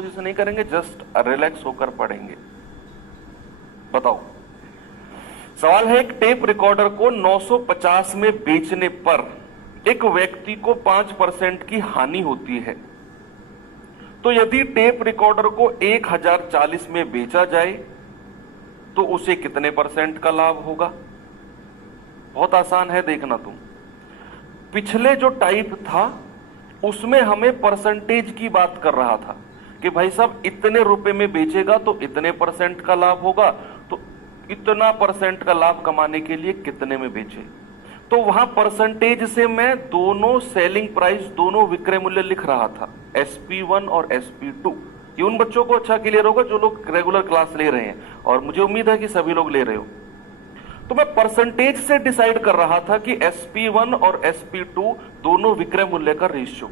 कोशिश नहीं करेंगे, जस्ट रिलैक्स होकर पढ़ेंगे। बताओ, सवाल है एक टेप रिकॉर्डर को 950 में बेचने पर एक व्यक्ति को 5% की हानि होती है, तो यदि टेप रिकॉर्डर को 1040 में बेचा जाए तो उसे कितने परसेंट का लाभ होगा? बहुत आसान है, देखना तुम। पिछले जो टाइप था उसमें हमें परसेंटेज की बात कर रहा था कि भाई साहब इतने रुपए में बेचेगा तो इतने परसेंट का लाभ होगा, तो इतना परसेंट का लाभ कमाने के लिए कितने में बेचे। तो वहां परसेंटेज से मैं दोनों सेलिंग प्राइस, दोनों विक्रय मूल्य लिख रहा था, SP1 और SP2। ये उन बच्चों को अच्छा क्लियर होगा जो लोग रेगुलर क्लास ले रहे हैं, और मुझे उम्मीद है कि सभी लोग ले रहे हो। तो मैं परसेंटेज से डिसाइड कर रहा था कि SP1 और SP2 दोनों विक्रय मूल्य का रेशियो,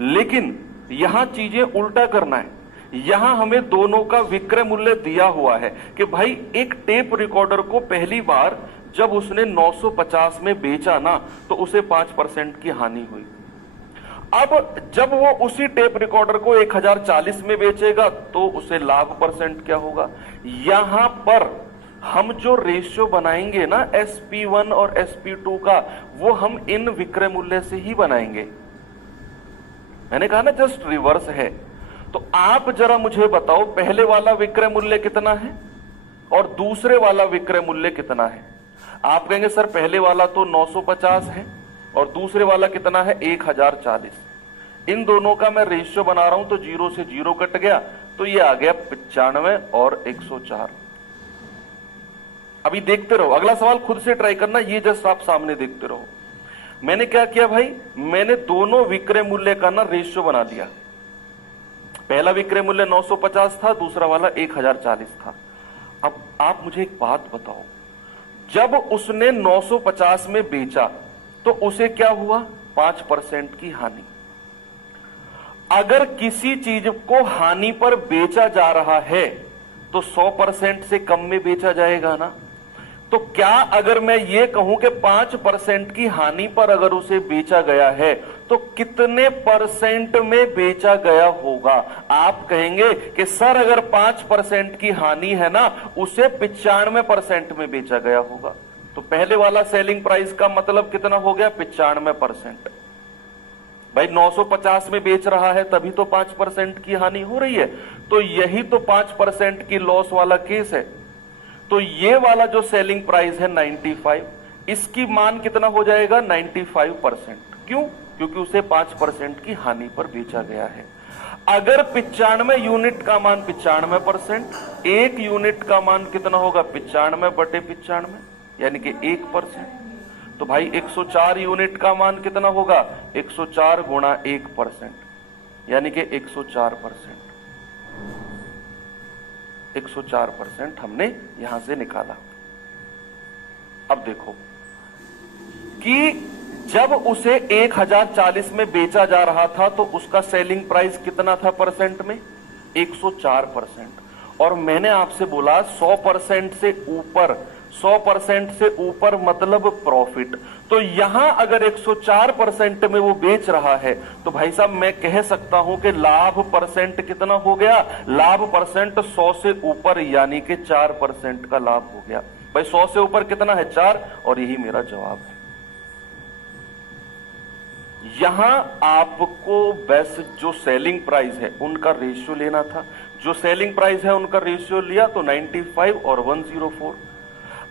लेकिन यहां चीजें उल्टा करना है। यहां हमें दोनों का विक्रय मूल्य दिया हुआ है कि भाई एक टेप रिकॉर्डर को पहली बार जब उसने 950 में बेचा ना, तो उसे 5% की हानि हुई। अब जब वो उसी टेप रिकॉर्डर को 1040 में बेचेगा तो उसे लाभ परसेंट क्या होगा। यहां पर हम जो रेशियो बनाएंगे ना SP1 और SP2 का, वो हम इन विक्रय मूल्य से ही बनाएंगे। मैंने कहा ना जस्ट रिवर्स है। तो आप जरा मुझे बताओ, पहले वाला विक्रय मूल्य कितना है और दूसरे वाला विक्रय मूल्य कितना है? आप कहेंगे सर पहले वाला तो 950 है और दूसरे वाला कितना है? 1040। इन दोनों का मैं रेशियो बना रहा हूं तो 0 से 0 कट गया, तो ये आ गया 95 और 104। अभी देखते रहो, अगला सवाल खुद से ट्राई करना, ये जस्ट आप सामने देखते रहो। मैंने क्या किया भाई, मैंने दोनों विक्रय मूल्य का ना रेशियो बना दिया। पहला विक्रय मूल्य 950 था, दूसरा वाला 1040 था। अब आप मुझे एक बात बताओ, जब उसने 950 में बेचा तो उसे क्या हुआ? 5% की हानि। अगर किसी चीज को हानि पर बेचा जा रहा है तो 100% से कम में बेचा जाएगा ना। तो क्या अगर मैं ये कहूं कि 5% की हानि पर अगर उसे बेचा गया है तो कितने परसेंट में बेचा गया होगा? आप कहेंगे कि सर अगर 5% की हानि है ना, उसे 95% में बेचा गया होगा। तो पहले वाला सेलिंग प्राइस का मतलब कितना हो गया? 95%। भाई 950 में बेच रहा है तभी तो 5% की हानि हो रही है, तो यही तो 5% की लॉस वाला केस है। तो ये वाला जो सेलिंग प्राइस है 95, इसकी मान कितना हो जाएगा? 95%। क्यों? क्योंकि उसे 5% की हानि पर बेचा गया है। अगर 95 यूनिट का मान 95%, 1 यूनिट का मान कितना होगा? 95/95, यानी कि 1%। तो भाई 104 यूनिट का मान कितना होगा? 104 गुणा 1%, यानी कि 104%। 104% हमने यहां से निकाला। अब देखो कि जब उसे 1040 में बेचा जा रहा था तो उसका सेलिंग प्राइस कितना था परसेंट में? 104%। और मैंने आपसे बोला 100% से ऊपर, 100% से ऊपर मतलब प्रॉफिट। तो यहां अगर 104% में वो बेच रहा है तो भाई साहब मैं कह सकता हूं कि लाभ परसेंट कितना हो गया? लाभ परसेंट 100 से ऊपर, यानी कि 4% का लाभ हो गया। भाई 100 से ऊपर कितना है? 4, और यही मेरा जवाब है। यहां आपको बस जो सेलिंग प्राइस है उनका रेशियो लेना था। जो सेलिंग प्राइस है उनका रेशियो लिया तो 95 और 104।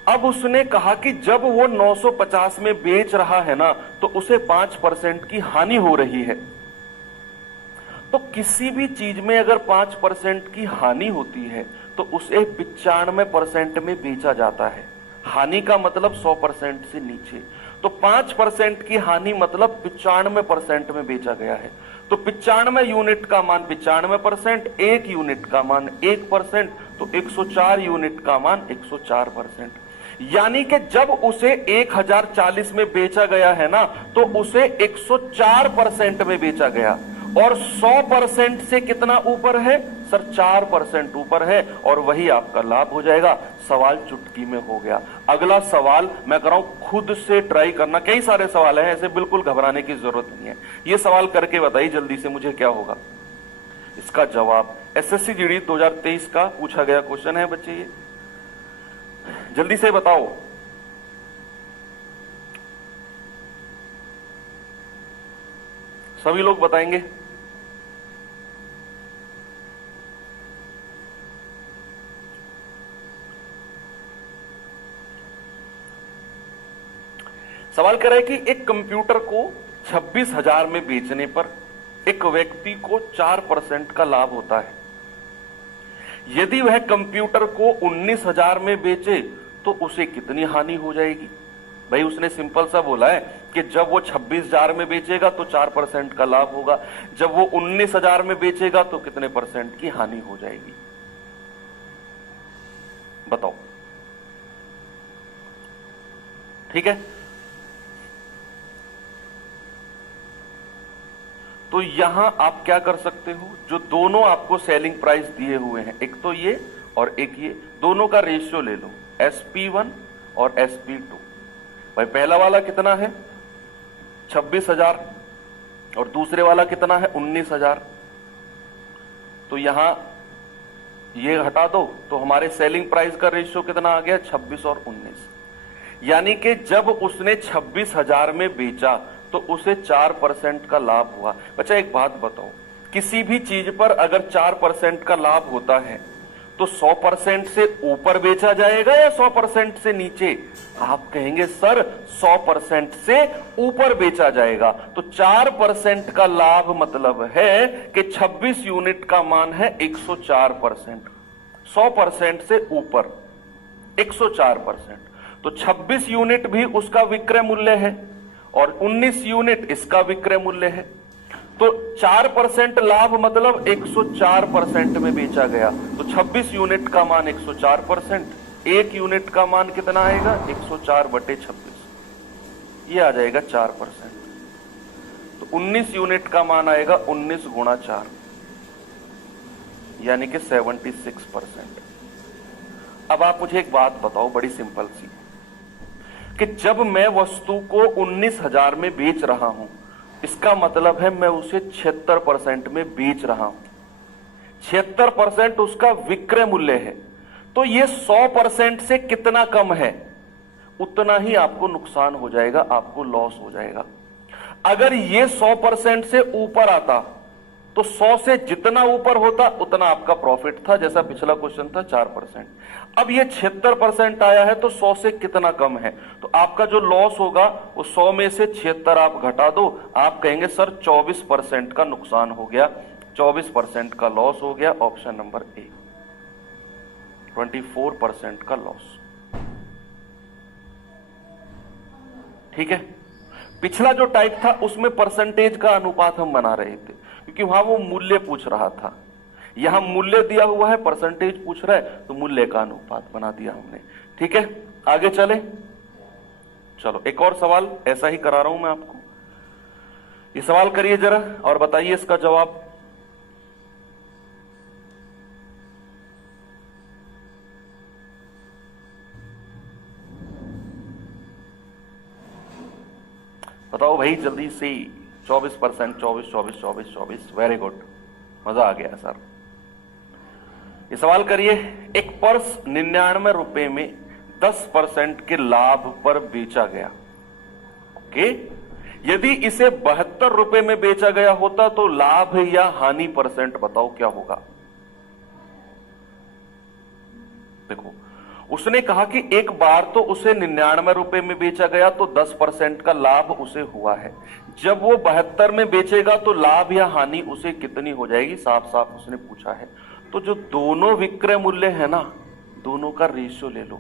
अब उसने कहा कि जब वो 950 में बेच रहा है ना, तो उसे 5% की हानि हो रही है। तो किसी भी चीज में अगर 5% की हानि होती है तो उसे 95% में बेचा जाता है। हानि का मतलब 100% से नीचे। तो 5% की हानि मतलब 95% में बेचा गया है। तो 95 यूनिट का मान 95%, 1 यूनिट का मान 1%, तो 104 यूनिट का मान 104%। यानी कि जब उसे 1040 में बेचा गया है ना, तो उसे 104% में बेचा गया। और 100% से कितना ऊपर है सर? 4% ऊपर है, और वही आपका लाभ हो जाएगा। सवाल चुटकी में हो गया। अगला सवाल मैं कर रहा हूं, खुद से ट्राई करना। कई सारे सवाल हैं, ऐसे बिल्कुल घबराने की जरूरत नहीं है। ये सवाल करके बताइए जल्दी से मुझे क्या होगा। इसका जवाब एसएससी जीडी 2023 का पूछा गया क्वेश्चन है बच्चे, ये जल्दी से बताओ। सभी लोग बताएंगे। सवाल कर रहा है कि एक कंप्यूटर को 26,000 में बेचने पर एक व्यक्ति को 4% का लाभ होता है। यदि वह कंप्यूटर को 19,000 में बेचे तो उसे कितनी हानि हो जाएगी? भाई उसने सिंपल सा बोला है कि जब वो 26,000 में बेचेगा तो 4% का लाभ होगा, जब वो 19,000 में बेचेगा तो कितने % की हानि हो जाएगी? बताओ। ठीक है, तो यहां आप क्या कर सकते हो, जो दोनों आपको सेलिंग प्राइस दिए हुए हैं, एक तो ये और एक ये, दोनों का रेशियो ले लो, SP1 और SP2। भाई पहला वाला कितना है 26,000 और दूसरे वाला कितना है 19,000। तो यहां ये हटा दो तो हमारे सेलिंग प्राइस का रेशियो कितना आ गया 26 और 19। यानी कि जब उसने 26,000 में बेचा तो उसे 4% का लाभ हुआ। बच्चा एक बात बताओ, किसी भी चीज पर अगर 4% का लाभ होता है तो 100% से ऊपर बेचा जाएगा या 100% से नीचे? आप कहेंगे सर 100% से ऊपर बेचा जाएगा। तो 4% का लाभ मतलब है कि 26 यूनिट का मान है 104%, 100% से ऊपर 104%। तो 26 यूनिट भी उसका विक्रय मूल्य है और 19 यूनिट इसका विक्रय मूल्य है। तो 4% लाभ मतलब 104% में बेचा गया। तो 26 यूनिट का मान 104%, एक यूनिट का मान कितना आएगा 104/26, ये आ जाएगा 4%। तो 19 यूनिट का मान आएगा 19 गुणा 4, यानी कि 76%। अब आप मुझे एक बात बताओ बड़ी सिंपल सी, कि जब मैं वस्तु को 19,000 में बेच रहा हूं, इसका मतलब है मैं उसे 76% में बेच रहा हूं। 76% उसका विक्रय मूल्य है। तो ये 100% से कितना कम है, उतना ही आपको नुकसान हो जाएगा, आपको लॉस हो जाएगा। अगर ये 100% से ऊपर आता तो 100 से जितना ऊपर होता उतना आपका प्रॉफिट था, जैसा पिछला क्वेश्चन था 4%। अब ये 76% आया है तो 100 से कितना कम है, तो आपका जो लॉस होगा वो 100 में से 76 आप घटा दो। आप कहेंगे सर 24% का नुकसान हो गया, 24% का लॉस हो गया। ऑप्शन नंबर ए, 24% का लॉस। ठीक है, पिछला जो टाइप था उसमें परसेंटेज का अनुपात हम बना रहे थे, क्योंकि वहां वो मूल्य पूछ रहा था। यहां मूल्य दिया हुआ है, परसेंटेज पूछ रहा है, तो मूल्य का अनुपात बना दिया हमने। ठीक है, आगे चले। चलो एक और सवाल ऐसा ही करा रहा हूं मैं आपको। ये सवाल करिए जरा और बताइए इसका जवाब। बताओ भाई जल्दी से। 24%, 24, 24, 24, 24। वेरी गुड, मजा आ गया सर। ये सवाल करिए, एक पर्स 99 रुपए में 10% के लाभ पर बेचा गया। ओके, यदि इसे 72 रुपए में बेचा गया होता तो लाभ या हानि % बताओ क्या होगा। देखो, उसने कहा कि एक बार तो उसे 99 रुपए में बेचा गया तो 10% का लाभ उसे हुआ है। जब वो 72 में बेचेगा तो लाभ या हानि उसे कितनी हो जाएगी, साफ साफ उसने पूछा है। तो जो दोनों विक्रय मूल्य है ना, दोनों का रेशियो ले लो,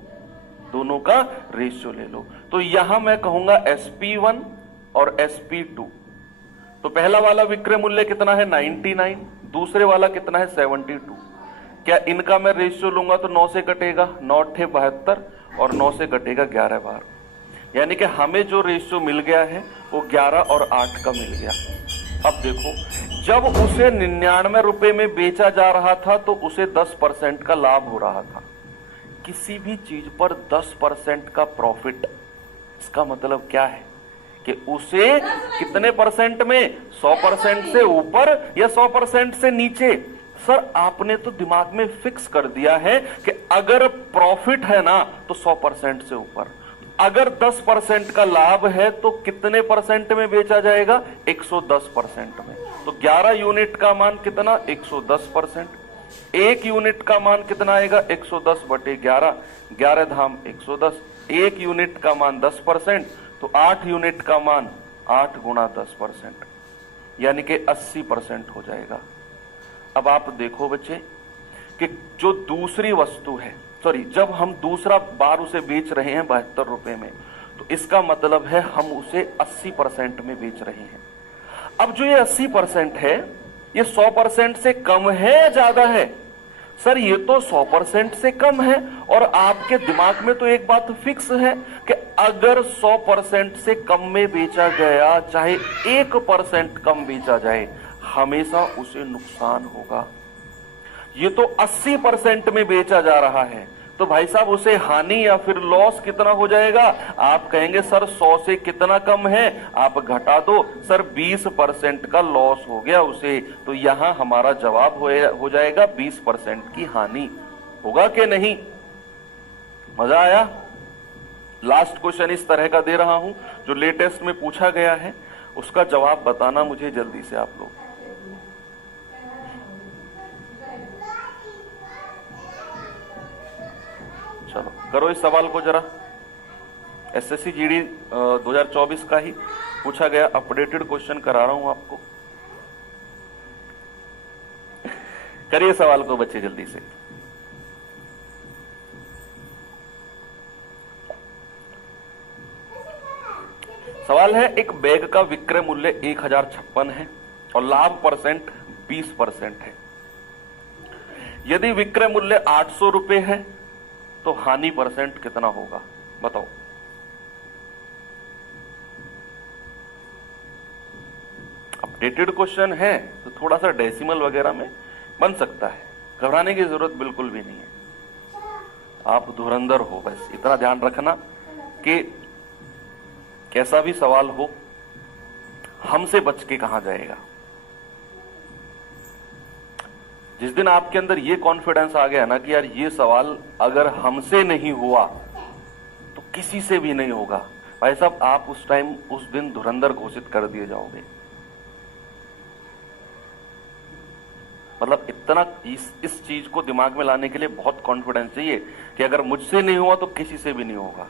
दोनों का रेशियो ले लो। तो यहां मैं कहूंगा SP1 और SP2। तो पहला वाला विक्रय मूल्य कितना है 99, दूसरे वाला कितना है 72। क्या इनका मैं रेशियो लूंगा तो 9 से कटेगा, 9 × 72 और 9 से कटेगा 11 बार, यानी कि हमें जो रेशियो मिल गया है वो 11 और 8 का मिल गया। अब देखो, जब उसे 99 रुपए में बेचा जा रहा था तो उसे 10% का लाभ हो रहा था। किसी भी चीज पर 10% का प्रॉफिट, इसका मतलब क्या है कि उसे कितने % में, 100% से ऊपर या 100% से नीचे? सर आपने तो दिमाग में फिक्स कर दिया है कि अगर प्रॉफिट है ना तो 100% से ऊपर, अगर 10% का लाभ है तो कितने परसेंट में बेचा जाएगा? 110% में। तो 11 यूनिट का मान कितना? 110%। एक यूनिट का मान कितना आएगा? 110 बटे 11, 11 धाम 110। एक यूनिट का मान 10%, तो 8 यूनिट का मान 8 गुणा 10%, यानी कि 80% हो जाएगा। अब आप देखो बच्चे कि जो दूसरी वस्तु है, सॉरी, जब हम दूसरा बार उसे बेच रहे हैं 72 रुपए में, तो इसका मतलब है हम उसे 80% में बेच रहे हैं। अब जो ये 80% है, ये 100% से कम है या ज्यादा है? सर ये तो 100% से कम है, और आपके दिमाग में तो एक बात फिक्स है कि अगर 100% से कम में बेचा गया, चाहे 1% कम बेचा जाए, हमेशा उसे नुकसान होगा। ये तो 80% में बेचा जा रहा है, तो भाई साहब उसे हानि या फिर लॉस कितना हो जाएगा? आप कहेंगे सर 100 से कितना कम है, आप घटा दो, सर 20% का लॉस हो गया उसे। तो यहां हमारा जवाब हो जाएगा 20% की हानि। होगा कि नहीं? मजा आया? लास्ट क्वेश्चन इस तरह का दे रहा हूं जो लेटेस्ट में पूछा गया है, उसका जवाब बताना मुझे जल्दी से आप लोग। चलो करो इस सवाल को जरा। एसएससी जीडी 2024 का ही पूछा गया अपडेटेड क्वेश्चन करा रहा हूं आपको। करिए सवाल को बच्चे जल्दी से। सवाल है, एक बैग का विक्रय मूल्य 1056 है और लाभ परसेंट 20% है। यदि विक्रय मूल्य 800 रुपए है तो हानि परसेंट कितना होगा? बताओ। अपडेटेड क्वेश्चन है तो थोड़ा सा डेसिमल वगैरह में बन सकता है, घबराने की जरूरत बिल्कुल भी नहीं है। आप धुरंधर हो, बस इतना ध्यान रखना कि कैसा भी सवाल हो, हमसे बच के कहां जाएगा। जिस दिन आपके अंदर ये कॉन्फिडेंस आ गया ना कि यार ये सवाल अगर हमसे नहीं हुआ तो किसी से भी नहीं होगा, भाई साहब आप उस टाइम उस दिन धुरंधर घोषित कर दिए जाओगे। मतलब इतना इस चीज को दिमाग में लाने के लिए बहुत कॉन्फिडेंस चाहिए कि अगर मुझसे नहीं हुआ तो किसी से भी नहीं होगा।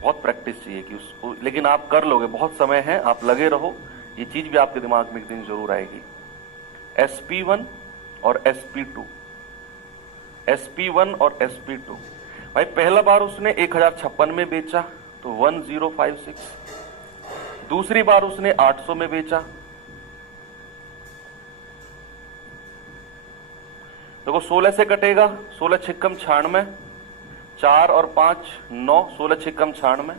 बहुत प्रैक्टिस चाहिए कि उसको, लेकिन आप कर लोगे, बहुत समय है, आप लगे रहो, ये चीज भी आपके दिमाग में एक दिन जरूर आएगी। SP1 और SP2, SP1 और SP2, भाई पहला बार उसने 1056 में बेचा तो 1056, दूसरी बार उसने 800 में बेचा, देखो 16 से कटेगा, 16 छिक्कम 96, 4 और 5 9, 16 छिक्कम 96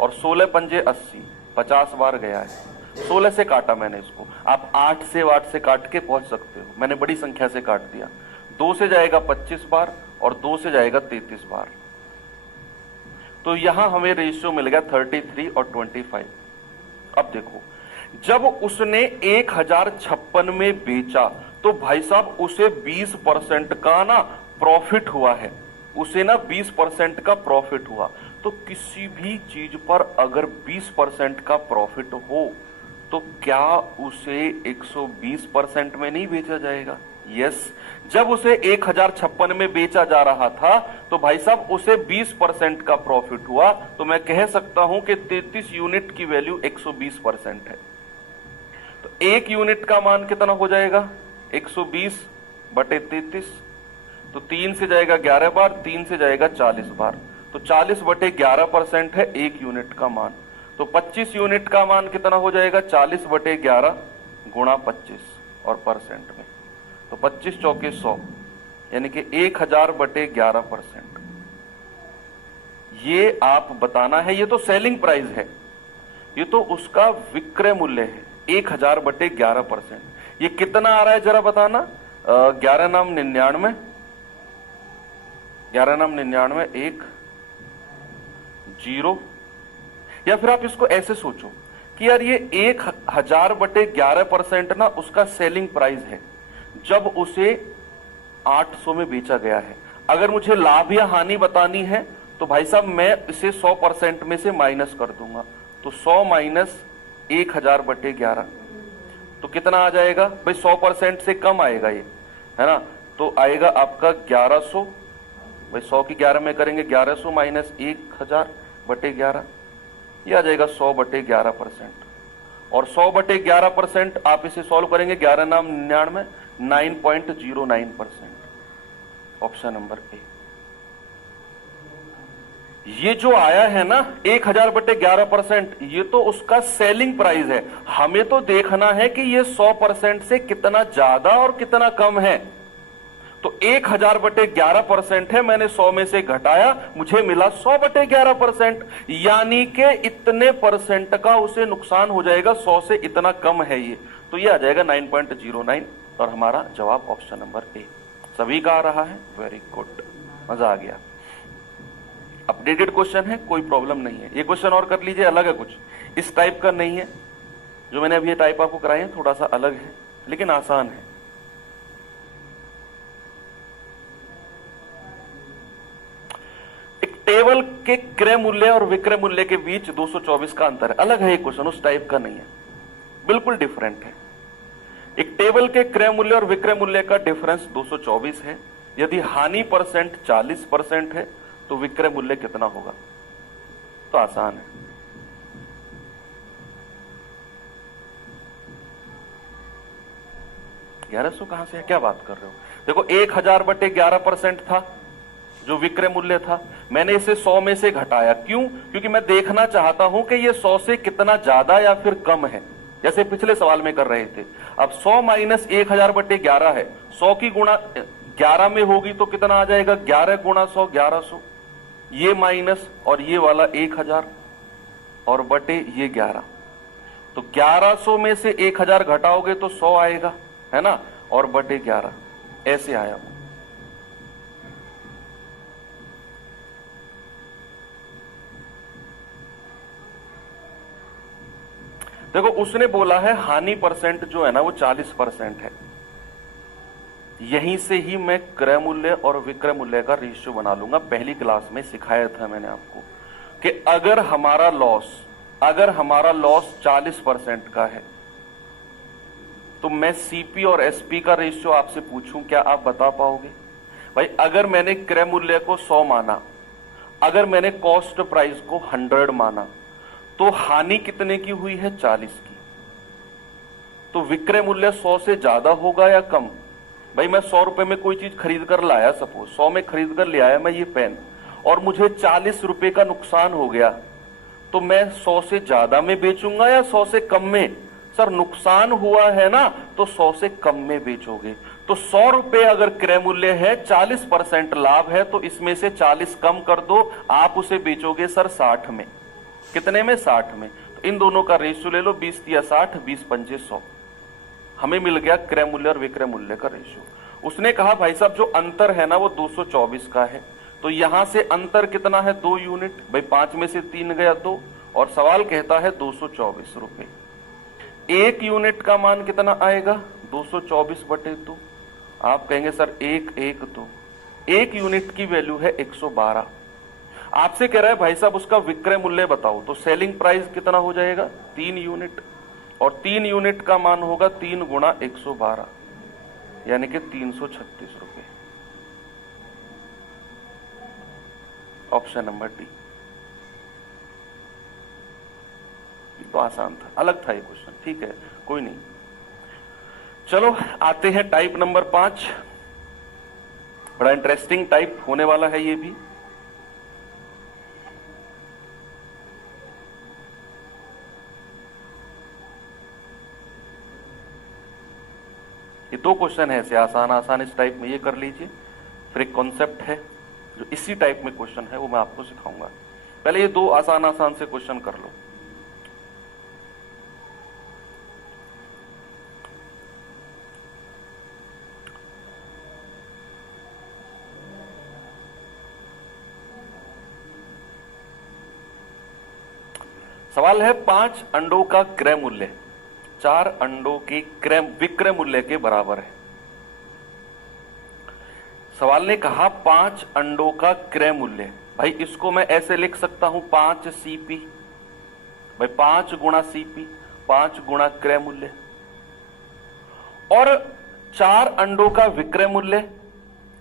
और 16 पंजे 80, 50 बार गया है। 16 से काटा मैंने इसको, आप 8 से काट के पहुंच सकते हो, मैंने बड़ी संख्या से काट दिया। 2 से जाएगा 25 बार और 2 से जाएगा 33 बार, तो यहां हमें रेशियो मिल गया 33 और 25। अब देखो, जब उसने 1056 में बेचा तो भाई साहब उसे 20% का ना प्रॉफिट हुआ है, उसे ना 20% का प्रॉफिट हुआ। तो किसी भी चीज पर अगर 20% का प्रॉफिट हो तो क्या उसे 120% में नहीं बेचा जाएगा? यस, जब उसे 1056 में बेचा जा रहा था तो भाई साहब उसे 20% का प्रॉफिट हुआ, तो मैं कह सकता हूं कि 33 यूनिट की वैल्यू 120% है। तो एक यूनिट का मान कितना हो जाएगा? 120 बटे 33, तो 3 से जाएगा 11 बार, 3 से जाएगा 40 बार, तो 40 बटे 11% है एक यूनिट का मान। तो 25 यूनिट का मान कितना हो जाएगा? 40 बटे 11 गुणा 25 और परसेंट में, तो 25 चौके 100, यानी कि 1000 बटे 11%। ये आप बताना है, ये तो सेलिंग प्राइस है, ये तो उसका विक्रय मूल्य है 1000 बटे 11%। ये कितना आ रहा है जरा बताना? 11 नाम 99, 11 नाम 99, 1 0, या फिर आप इसको ऐसे सोचो कि यार ये 1000/11% ना उसका सेलिंग प्राइस है जब उसे 800 में बेचा गया है। अगर मुझे लाभ या हानि बतानी है तो भाई साहब मैं इसे 100% में से माइनस कर दूंगा, तो 100 माइनस 1000/11 तो कितना आ जाएगा भाई, 100% से कम आएगा ये, है ना, तो आएगा आपका 1100। भाई 100 की 11 में करेंगे 1100 माइनस 1000/11, ये आ जाएगा 100/11%। और 100/11% आप इसे सॉल्व करेंगे 11 नाम 99, 9.09%। Option number A. ये जो आया है ना 1000/11%, ये तो उसका सेलिंग प्राइस है। हमें तो देखना है कि ये 100% से कितना ज्यादा और कितना कम है। तो 1000/11% है, मैंने 100 में से घटाया, मुझे मिला 100/11%, यानी कि इतने परसेंट का उसे नुकसान हो जाएगा, 100 से इतना कम है ये, तो ये आ जाएगा 9.09 और हमारा जवाब ऑप्शन नंबर ए। सभी का आ रहा है, वेरी गुड, मजा आ गया। अपडेटेड क्वेश्चन है, कोई प्रॉब्लम नहीं है। ये क्वेश्चन और कर लीजिए, अलग है कुछ, इस टाइप का नहीं है। जो मैंने अभी ये टाइप आपको कराए हैं थोड़ा सा अलग है लेकिन आसान है। एक टेबल के क्रय मूल्य और विक्रय मूल्य के बीच 224 का अंतर है, अलग है ये क्वेश्चन, उस टाइप का नहीं है, बिल्कुल डिफरेंट है। एक टेबल के क्रय मूल्य और विक्रय मूल्य का डिफरेंस 224 है। यदि हानि परसेंट 40% है तो विक्रय मूल्य कितना होगा? तो आसान है। ग्यारह सौ कहां से है, क्या बात कर रहे हो? देखो 1000/11% था जो विक्रय मूल्य था, मैंने इसे 100 में से घटाया, क्यों? क्योंकि मैं देखना चाहता हूं कि ये 100 से कितना ज्यादा या फिर कम है, जैसे पिछले सवाल में कर रहे थे। अब 100 माइनस 1000/11 है, 100 की गुणा 11 में होगी तो कितना आ जाएगा? 11 गुणा 100 1100, ये माइनस और ये वाला 1000 और बटे ये 11, तो 1100 में से 1000 घटाओगे तो 100 आएगा, है ना, और बटे 11, ऐसे आया। देखो उसने बोला है हानि परसेंट जो है ना वो 40% है, यहीं से ही मैं क्रय मूल्य और विक्रय मूल्य का रेशियो बना लूंगा। पहली क्लास में सिखाया था मैंने आपको कि अगर हमारा लॉस 40% का है तो मैं सीपी और एसपी का रेशियो आपसे पूछूं, क्या आप बता पाओगे? भाई अगर मैंने क्रय मूल्य को 100 माना, अगर मैंने कॉस्ट प्राइस को 100 माना, तो हानि कितने की हुई है? 40 की। तो विक्रय मूल्य 100 से ज्यादा होगा या कम? भाई मैं 100 रुपए में कोई चीज खरीद कर लाया, सपोज 100 में खरीद कर ले आया मैं ये पेन, और मुझे 40 रुपए का नुकसान हो गया, तो मैं 100 से ज्यादा में बेचूंगा या 100 से कम में? सर नुकसान हुआ है ना, तो 100 से कम में बेचोगे। तो 100 रुपए अगर क्रय मूल्य है, 40% लाभ है, तो इसमें से 40 कम कर दो, आप उसे बेचोगे सर 60 में। कितने में? 60 में। तो इन दोनों का रेशियो ले लो, 20 या 60, 20 पंजे 100। हमें मिल गया क्रय मूल्य और विक्रय मूल्य का रेशियो। उसने कहा भाई साहब जो अंतर है ना वो 224 का है, तो यहां से अंतर कितना है? 2 यूनिट। भाई 5 में से 3 गया 2, और सवाल कहता है 224 रुपए। 1 यूनिट का मान कितना आएगा? 224/2। आप कहेंगे सर 1 यूनिट की वैल्यू है 112। आपसे कह रहा है भाई साहब उसका विक्रय मूल्य बताओ, तो सेलिंग प्राइस कितना हो जाएगा? 3 यूनिट, और 3 यूनिट का मान होगा 3 गुणा 112, यानी कि 336 रुपए। Option number D. तो आसान था, अलग था ये क्वेश्चन, ठीक है, कोई नहीं। चलो आते हैं टाइप नंबर 5। बड़ा इंटरेस्टिंग टाइप होने वाला है ये भी। ये 2 क्वेश्चन है ऐसे आसान आसान इस टाइप में, ये कर लीजिए। फिर एक कॉन्सेप्ट है जो इसी टाइप में क्वेश्चन है, वो मैं आपको सिखाऊंगा। पहले ये 2 आसान आसान से क्वेश्चन कर लो। सवाल है 5 अंडों का क्रय मूल्य 4 अंडों के विक्रय मूल्य के बराबर है। सवाल ने कहा 5 अंडों का क्रय मूल्य, भाई इसको मैं ऐसे लिख सकता हूं 5 CP, भाई 5 गुणा CP, 5 गुणा क्रय मूल्य, और 4 अंडों का विक्रय मूल्य,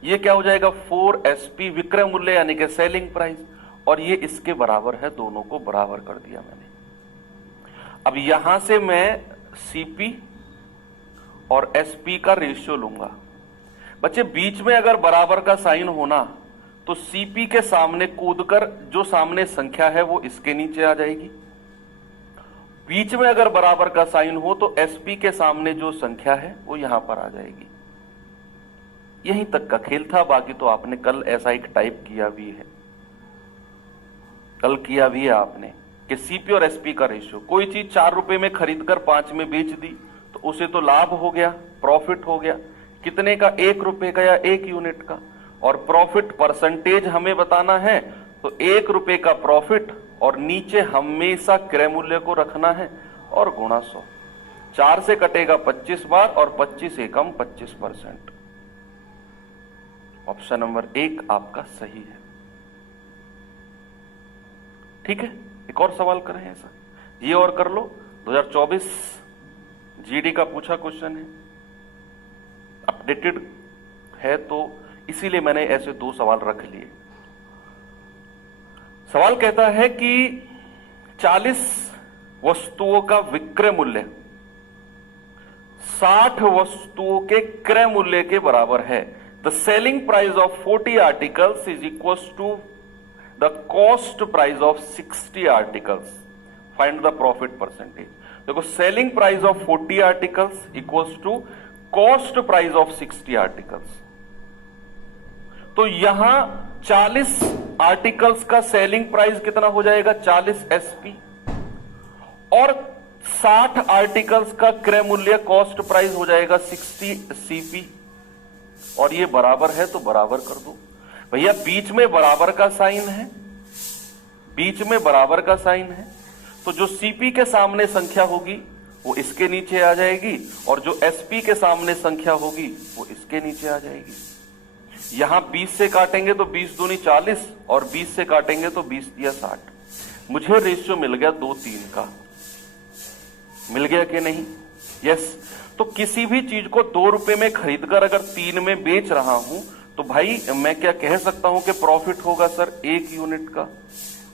ये क्या हो जाएगा 4 SP विक्रय मूल्य यानी कि सेलिंग प्राइस, और ये इसके बराबर है, दोनों को बराबर कर दिया मैंने। अब यहां से मैं CP और SP का रेशियो लूंगा। बच्चे बीच में अगर बराबर का साइन होना तो CP के सामने कूदकर जो सामने संख्या है वो इसके नीचे आ जाएगी, बीच में अगर बराबर का साइन हो तो SP के सामने जो संख्या है वो यहां पर आ जाएगी। यहीं तक का खेल था, बाकी तो आपने कल ऐसा एक टाइप किया भी है, कल किया भी है आपने कि CP और SP का रेशियो, कोई चीज 4 रुपए में खरीदकर 5 में बेच दी तो उसे तो लाभ हो गया, प्रॉफिट हो गया, कितने का 1 रुपए का या 1 यूनिट का, और प्रॉफिट परसेंटेज हमें बताना है तो 1 रुपए का प्रॉफिट और नीचे हमेशा क्रय मूल्य को रखना है और गुणा 100, 4 से कटेगा 25 बार और 25 एकम 25%। ऑप्शन नंबर 1 आपका सही है। ठीक है, एक और सवाल करें ऐसा, ये और कर लो, 2024 GD का पूछा क्वेश्चन है, अपडेटेड है तो इसीलिए मैंने ऐसे 2 सवाल रख लिए। सवाल कहता है कि 40 वस्तुओं का विक्रय मूल्य 60 वस्तुओं के क्रय मूल्य के बराबर है। The selling price of 40 articles is equal to the cost price of 60 articles, find the profit percentage. देखो selling price of 40 articles equals to cost price of 60 articles. तो यहां 40 आर्टिकल्स का सेलिंग प्राइस कितना हो जाएगा 40 SP, और 60 articles का क्रय मूल्य कॉस्ट प्राइस हो जाएगा 60 CP, और ये बराबर है तो बराबर कर दो। भैया बीच में बराबर का साइन है, बीच में बराबर का साइन है, तो जो CP के सामने संख्या होगी वो इसके नीचे आ जाएगी, और जो SP के सामने संख्या होगी वो इसके नीचे आ जाएगी। यहां 20 से काटेंगे तो 20 दूनी 40, और 20 से काटेंगे तो 20 दिया 60। मुझे रेशियो मिल गया 2:3 का, मिल गया कि नहीं? यस। तो किसी भी चीज को 2 रुपए में खरीदकर अगर 3 में बेच रहा हूं तो भाई मैं क्या कह सकता हूं कि प्रॉफिट होगा सर 1 यूनिट का,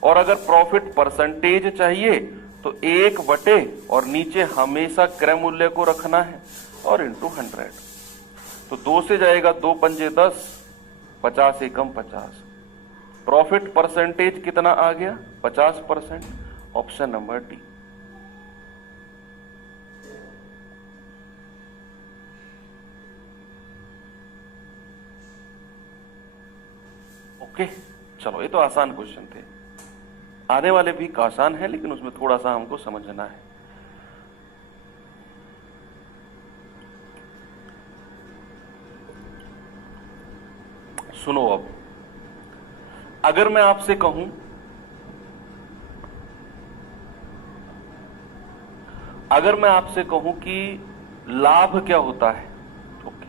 और अगर प्रॉफिट परसेंटेज चाहिए तो 1 बटे और नीचे हमेशा क्रय मूल्य को रखना है और इंटू 100। तो 2 से जाएगा 2 पंजे 10, 50 एकम 50। प्रॉफिट परसेंटेज कितना आ गया 50%। Option number D. ओके चलो, ये तो आसान क्वेश्चन थे, आने वाले भी आसान है लेकिन उसमें थोड़ा सा हमको समझना है। सुनो, अब अगर मैं आपसे कहूं कि लाभ क्या होता है, ओके,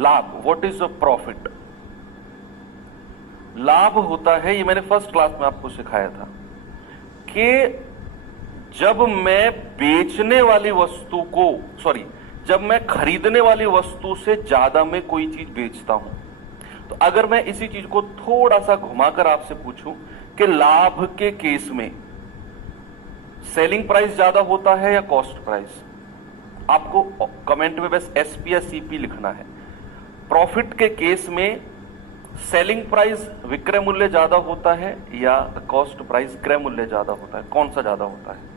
लाभ, व्हाट इज द प्रॉफिट। लाभ होता है, ये मैंने फर्स्ट क्लास में आपको सिखाया था, कि जब मैं बेचने वाली वस्तु को, जब मैं खरीदने वाली वस्तु से ज्यादा में कोई चीज बेचता हूं, तो अगर मैं इसी चीज को थोड़ा सा घुमाकर आपसे पूछूं कि लाभ के केस में सेलिंग प्राइस ज्यादा होता है या कॉस्ट प्राइस, आपको कमेंट में बस SP या CP लिखना है। प्रॉफिट के केस में सेलिंग प्राइस विक्रय मूल्य ज्यादा होता है या कॉस्ट प्राइस क्रय मूल्य ज्यादा होता है, कौन सा ज्यादा होता है?